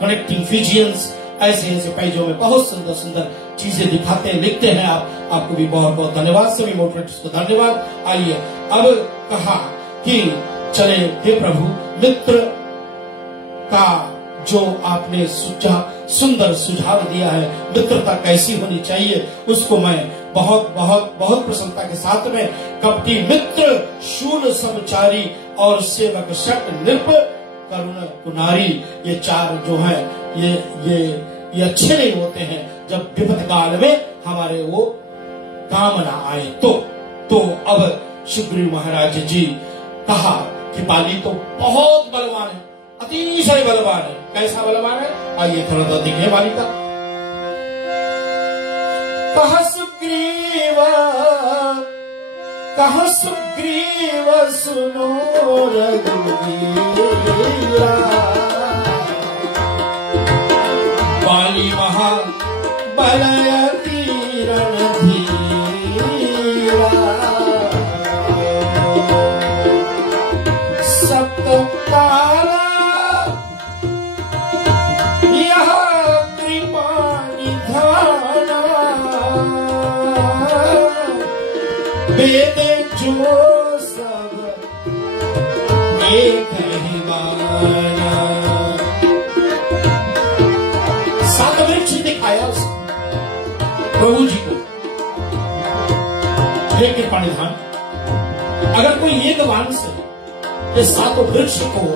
कनेक्टिंग फिजियंस ऐसे ऐसे पेजों में बहुत सुंदर सुंदर चीजें दिखाते हैं, लिखते हैं आपको भी बहुत बहुत धन्यवाद। सभी मोटिवेटर्स को धन्यवाद। आइए अब कहा कि चले हे प्रभु, मित्र का जो आपने सुंदर सुझाव दिया है, मित्रता कैसी होनी चाहिए, उसको मैं बहुत बहुत बहुत प्रसन्नता के साथ में कपटी मित्र, शूल समचारी और सेवक शट नृप करुण कुनारी, ये 4 जो है ये अच्छे नहीं होते हैं जब विपद काल में हमारे वो काम ना आए। तो अब सुग्रीव महाराज जी कहा कि बाली तो बहुत बलवान है, अतिशय बलवान है। कैसा बलवान है, आइए थोड़ा सा दिखे बाली का। कहा सुग्रीव सुनो रघुवीरा, बाली महा बलयती रणधीरा, सप्तकाला यह कृपा निधाना, वेद जो सब एक ही माना। 7 वृक्ष दिखाया उसने प्रभु जी को, हे कृपा निधान, अगर कोई एक बाण से ये 7 वृक्ष को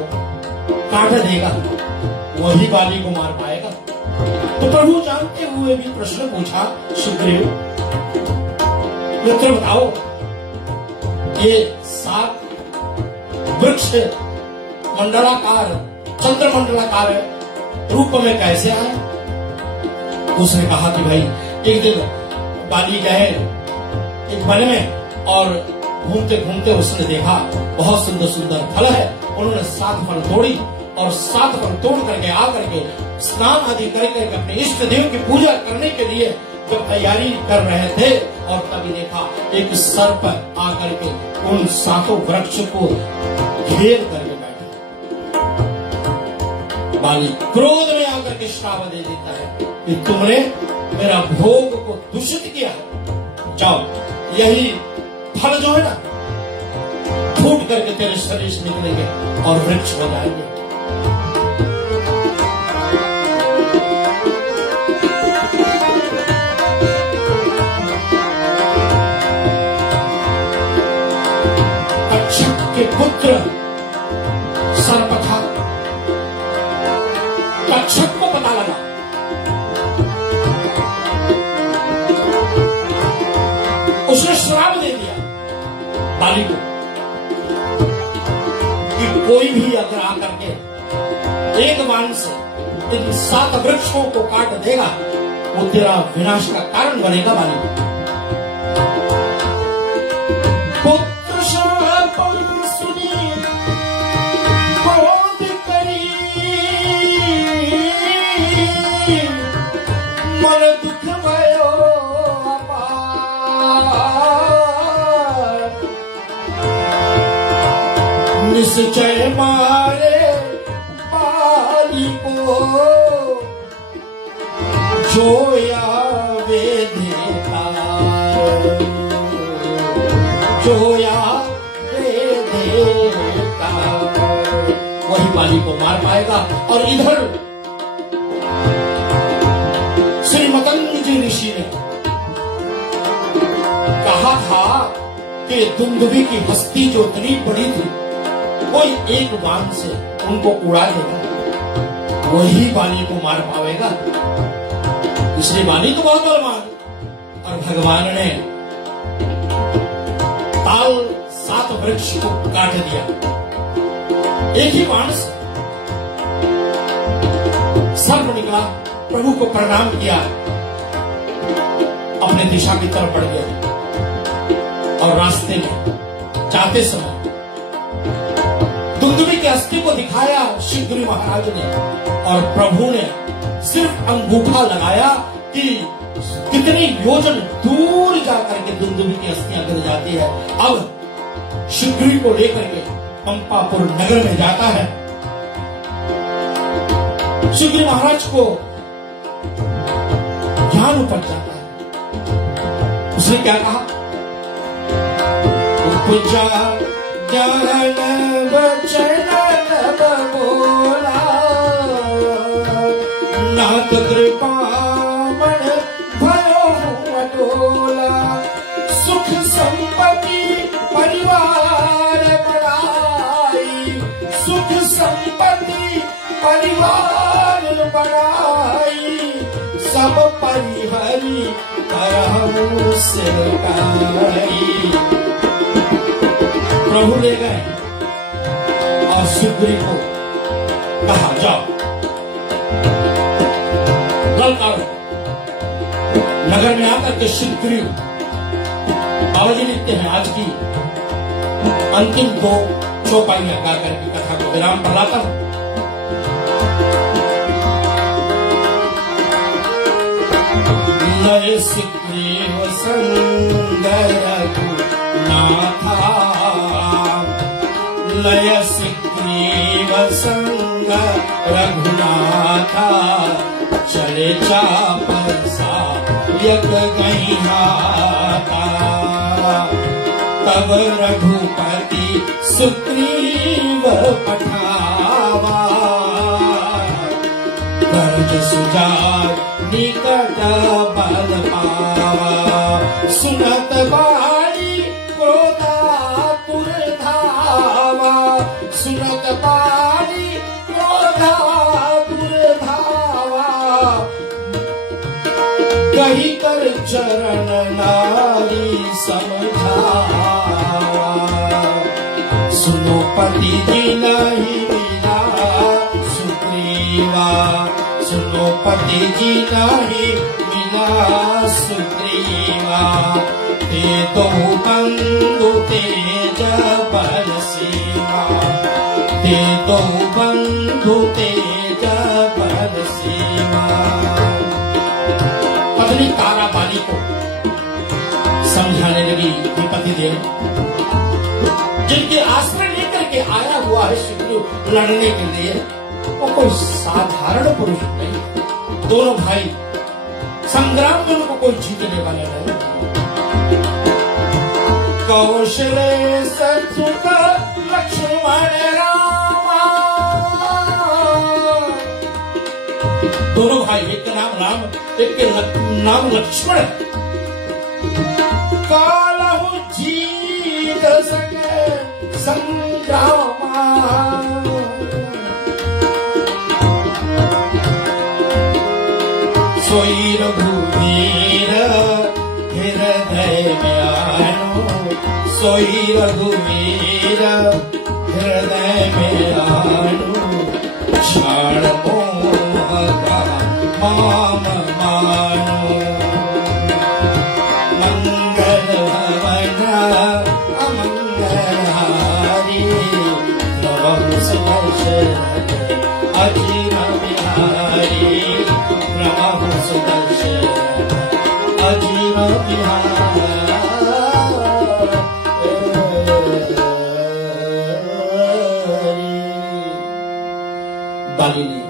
काट देगा वही बाली को मार पाएगा। तो प्रभु जानते हुए भी प्रश्न पूछा, सुग्रीव मित्र बताओ, ये 7 वृक्ष मंडलाकार, चंद्रमंडलाकार रूप में कैसे आए? उसने कहा कि भाई एक दिन बाली गए एक वन में और घूमते घूमते उसने देखा बहुत सुंदर सुंदर फल है। उन्होंने 7 फल तोड़ी और 7 फल तोड़ करके आकर के स्नान आदि करके अपने इष्ट देव की पूजा करने के लिए जब तैयारी कर रहे थे, और तभी देखा एक सर्प आकर के उन 7 वृक्ष को घेर करके बैठा। बाली क्रोध में आकर के श्राप दे देता है कि तुमने मेरा भोग को दूषित किया, जाओ यही फल जो है ना फूट करके तेरे शरीर से निकलेंगे और वृक्ष हो जाएंगे। तक्षक के पुत्र सर्प था, तक्षक को पता लगा उसने श्राप दे दिया बाली को कि कोई भी अगर आकर के एक बाण से इन 7 वृक्षों को काट देगा वो तेरा विनाश का कारण बनेगा बाली। पुत्र शाप सुनी क्रोध करी, मन दुख भयो निश्चय मारे बाली को, जोया वेदे पार। जोया देता वही बाली को मार पाएगा। और इधर श्री मतंगी ऋषि ने कहा था कि दुंदुभी की हस्ती जो इतनी बड़ी थी कोई एक बाण से उनको उड़ा देगा, वही बाली को मार पाएगा। इसलिए बाली तो बहुत बलवान, और भगवान ने ताल 7 वृक्ष को काट दिया एक ही बाण से। सर्प निकला, प्रभु को प्रणाम किया, अपने दिशा की तरफ बढ़ गया। और रास्ते में जाते समय दुंदुभी की अस्थि को दिखाया शिवगिरी महाराज ने, और प्रभु ने सिर्फ अंगूठा लगाया कि कितनी योजन दूर जाकर के दुंदुभी की अस्थियां गिर जाती है। अब शिवगिरी को लेकर के पंपापुर नगर में जाता है। शिवगिरी महाराज को ज्ञान उपज जाता है। उसने क्या कहा? उपजा ज्ञान वचन बोला, नाथ कृपा मन भयो अटोला, सुख संपत्ति परिवार बढ़ाई, सुख संपत्ति परिवार बढ़ाई, सब परिहरी करहु सिरकाई। प्रभु ले गए और शिवगिरी को कहा जाओ ललकारो। नगर में आकर के शिवगिरी बाबा जी लिखते हैं आज की अंतिम 2 चौपाइयां गाकर की कथा को विराम पर लाता हूं। लय सुग्रीव संग रघुनाथा, लय सुग्रीव संग रघुनाथा, चले चापर सायक गई हाथा, तब रघुपति सुग्रीव पठावा, कर्ज सुजान निकट बल पावा, सुनत बाणी क्रोधातुर धावा, सुनत बाणी क्रोधातुर धावा, कही कर चरण नारी समझावा, सुनो पति जी नहीं मिला सुग्रीवा, सुनो पति जी नहीं मिला सुग्रीवा, ते तो बंधु तेज बल सेवा, ते तो बंधु तेज बल सेवा। पत्नी तारा बाली को समझाने लगी कि पति देव जिनके आश्रय लेकर के आया हुआ है शिवजी लड़ने के लिए, वो कोई साधारण पुरुष नहीं। दोनों भाई संग्राम में उनको कोई जीतने वाला नहीं। कौशले सचुत लक्ष्मण रामा, दोनों भाई एक का नाम राम, एक के नाम लक्ष्मण। कालहु जीत सके संग्रामा, सोई रघुवीर हृदय म्यानो, सोई रघुवीर हृदय म्यानो, क्षण मोह का माम मानो, मंगल भवन अमंगल हारी, प्रभु सुदर्शन अजीर बिहारी, प्रभु सुदर्शन अजीर बिहारी। बाली ने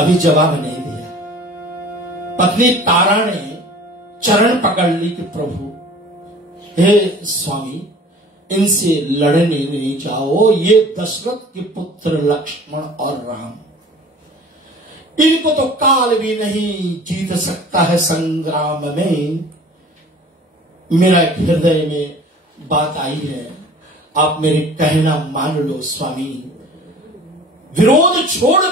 अभी जवाब नहीं दिया। पत्नी तारा ने चरण पकड़ ली कि प्रभु हे स्वामी, इनसे लड़ने नहीं जाओ, ये दशरथ के पुत्र लक्ष्मण और राम, इनको तो काल भी नहीं जीत सकता है संग्राम में। मेरा हृदय में बात आई है, आप मेरे कहना मान लो स्वामी, विरोध छोड़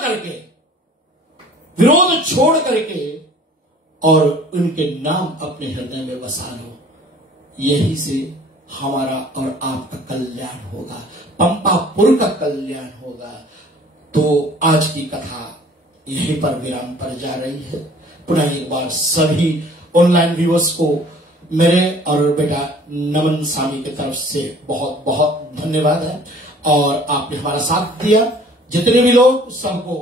करके और उनके नाम अपने हृदय में बसा लो। यही से हमारा और आपका कल्याण होगा, पंपापुर का कल्याण होगा। तो आज की कथा यहीं पर विराम पर जा रही है। पुनः एक बार सभी ऑनलाइन व्यूअर्स को मेरे और बेटा नमन स्वामी की तरफ से बहुत बहुत धन्यवाद है, और आपने हमारा साथ दिया। जितने भी लोग, सबको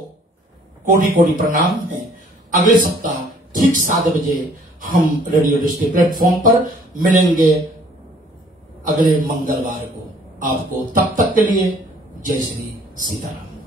कोटि कोटि प्रणाम है। अगले सप्ताह ठीक 7 बजे हम रेडियो डिजिटल प्लेटफॉर्म पर मिलेंगे, अगले मंगलवार को। आपको तब तक के लिए जय श्री सीताराम।